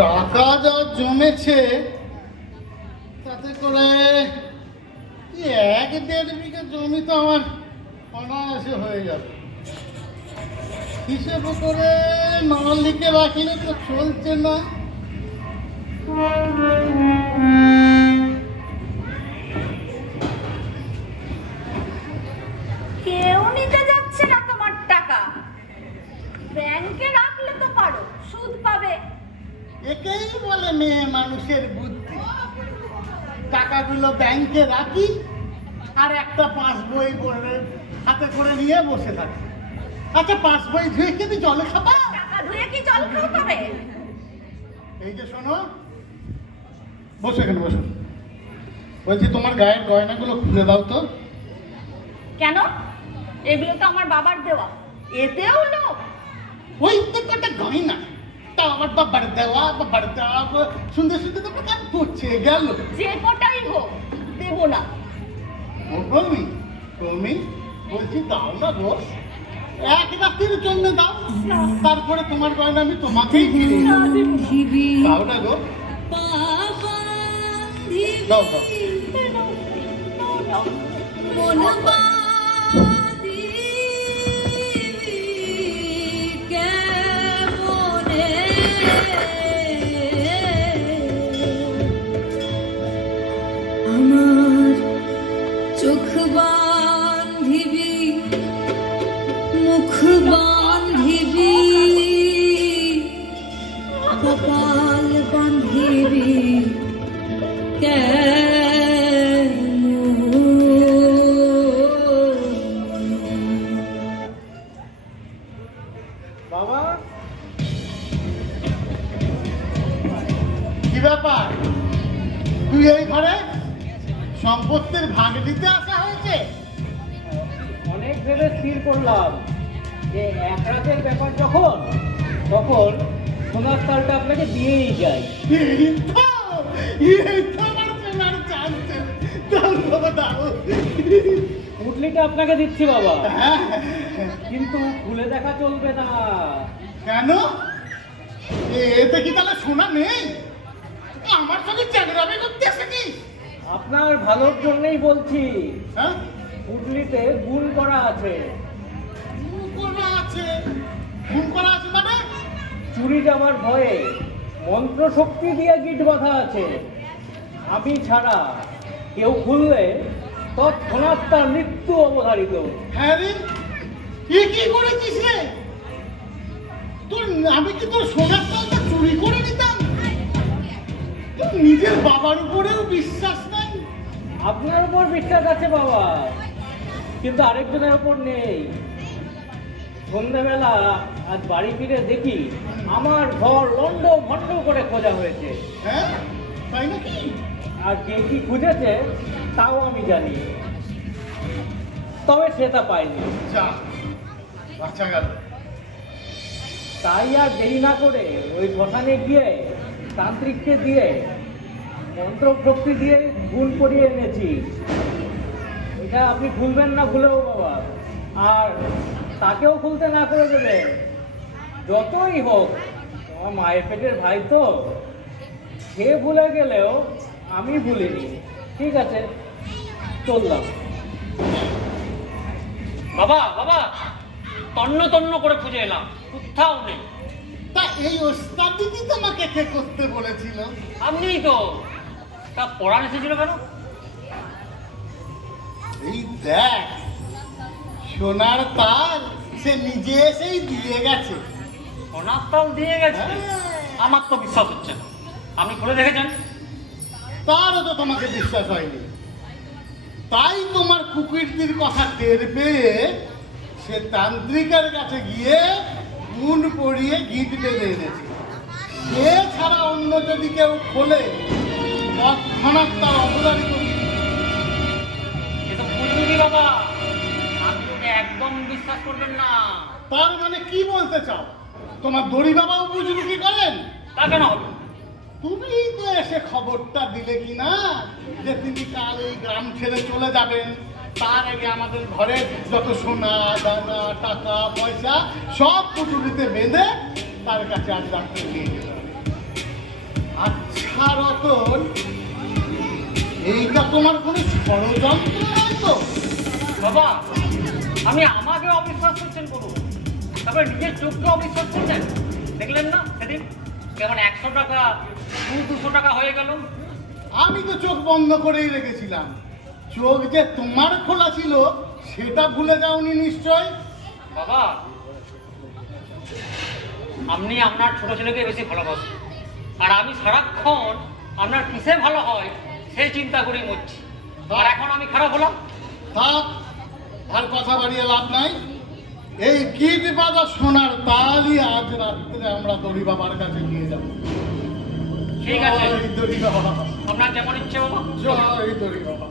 টাকা যা জমেছে তাতে করে 1-1.5 বিঘা জমি তো আমার অনায়াসে হয়ে যাবে। হিসেব করে না লিখে রাখলে তো চলছে না। কেউ নিতে যাচ্ছে না তোমার টাকা, ব্যাংকে রাখলে তো পারো, সুদ পাবে। একেই বলে মেয়ে মানুষের বুদ্ধি। টাকাগুলো ব্যাংকে রাখি আর একটা পাসবই হাতে করে নিয়ে বসে থাকি। আচ্ছা, পাসবই ধুয়ে কি তুমি জলে খাবা? টাকা ধুয়ে কি জল খাবে? এই যে শোনো, বসো এখানে বসো। বলছি তোমার গায়ের গয়নাগুলো খুলে দাও তো। কেন? এগুলো তো আমার বাবার দেওয়া, এতেও লোক। ওই তো কটা গয়না, তা আমার বাবার দেওয়া শুনতে শুনতে তো কাজ করছে গেল। যে কটাই হোক দেবো না। ও তুমি তুমি বলছি দাও না গো, এক রাত্রির জন্য দাও, তারপরে তোমার গয়না আমি তোমাকেই কিনে দাও না গো। দাও দাও। আমার চোখ বান্ধিবি, মুখ বান্ধিবি, কপাল বান্ধিবি বাবা, কি ব্যাপার? তুই এই ঘরে সম্পত্তির ভাগ দিতে আসা হয়েছে? অনেক ভেবে স্থির করলাম যে এক রাতের ব্যাপার যখন, তখন সোনার তালটা আপনাকে দিয়েই যাই। পুটলিটা আপনাকে দিচ্ছি বাবা, কিন্তু খুলে দেখা চলবে না। কেন? এতে কি তাহলে শোনা নেই? আমার সঙ্গে চাকরামি করতে এসেছিস? আপনার ভালোর জন্যই বলছি। হ্যাঁ, পুটলিতে গুণ করা আছে। খুন করা আছে? খুন করা আছে মানে? চুরি যাওয়ার ভয়ে মন্ত্র শক্তি দিয়ে গিট বাঁধা আছে। আমি ছাড়া কেউ খুললে তৎক্ষণাৎ তার মৃত্যু অবধারিত। হ্যাঁ রে, এ কি করেছিস রে? তোর আমি কি তোর সোনার তালটা চুরি করে নিতাম? তোর নিজের বাবার উপরেও বিশ্বাস নাই? আপনার উপর বিশ্বাস আছে বাবা, কিন্তু আরেকজনের উপর নেই। সন্ধ্যাবেলা আজ বাড়ি ফিরে দেখি আমার ঘর লন্ড ভন্ড করে খোঁজা হয়েছে। হ্যাঁ, তাই নাকি? আর কে কি খুঁজেছে তাও আমি জানি, তবে সেটা পাইনি। যা, বাচ্চা গেল। তাই আর দেরি না করে ওই শ্মশানে গিয়ে তান্ত্রিককে দিয়ে মন্ত্র শক্তি দিয়ে গুণ করিয়ে এনেছি। এটা আপনি ভুলবেন না ভুলেও বাবা, আর তাকেও খুলতে না করে দেবে। যতই হোক আমার মায়ের পেটের ভাই তো, সে ভুলে গেলেও আমি ভুলিনি। ঠিক আছে, চললাম। বাবা বাবা, তন্ন তন্ন করে খুঁজে এলাম, কোথাও নেই। তা এই ওস্তাদি কি তোমাকে কে করতে বলেছিল? আপনিই তো। তা পড়ান এসেছিল কেন? এই দেখ, সোনার তাল সে নিজে এসেই দিয়ে গেছে। সোনার তাল দিয়ে গেছে? হ্যাঁ। আমার তো বিশ্বাস হচ্ছে না। আপনি খুলে দেখেছেন? তারও তো তোমাকে বিশ্বাস হয়নি। তাই তোমার কুকীর্তির কথা টের পেয়ে সে তান্ত্রিকের কাছে গিয়ে গুণ পরিয়ে গিট বেঁধে এনেছে। সে ছাড়া অন্য যদি কেউ খোলে তৎক্ষণাৎ তার অবদারিত। এসব বুঝবি বাবা, আপনি ওকে একদম বিশ্বাস করবেন না। তার মানে কি বলতে চাও? তোমার দড়ি বাবাও বুঝবুকি করেন? তা কেন হবে? তুমি তো এসে খবরটা দিলে কিনা যে তিনি কাল এই গ্রাম ছেড়ে চলে যাবেন। তার আগে আমাদের ঘরে যত সোনা দানা টাকা পয়সা সব পুটুলিতে বেঁধে তার কাছে আজ রাত্রে দিয়ে দিল। আচ্ছা রতন, এইটা তোমার কোনো ষড়যন্ত্র নয় তো? বাবা, আমি আমাকে অবিশ্বাস করছেন করুন, তারপরে নিজের চোখকে অবিশ্বাস করছেন। দেখলেন না সেদিন কেমন 100 টাকা 200 টাকা হয়ে গেল। আমি তো চোখ বন্ধ করেই রেখেছিলাম। চোখ যে তোমার খোলা ছিল সেটা ভুলে যাওনি নিশ্চয়? বাবা, আপনি আপনার ছোট ছেলেকে বেশি ভালোবাসেন, আর আমি সারাক্ষণ আপনার কিসে ভালো হয় সেই চিন্তা করেই মরছি। আর এখন আমি খারাপ হলাম। থাক, আর কথা বাড়িয়ে লাভ নাই। এই কীট বাঁধা সোনার তালই আজ রাত্রে আমরা দড়ি বাবার কাছে নিয়ে যাবো। ঠিক আছে, জয় দড়ি বাবা, আপনার যেমন ইচ্ছে বাবা। জয় দড়ি বাবা।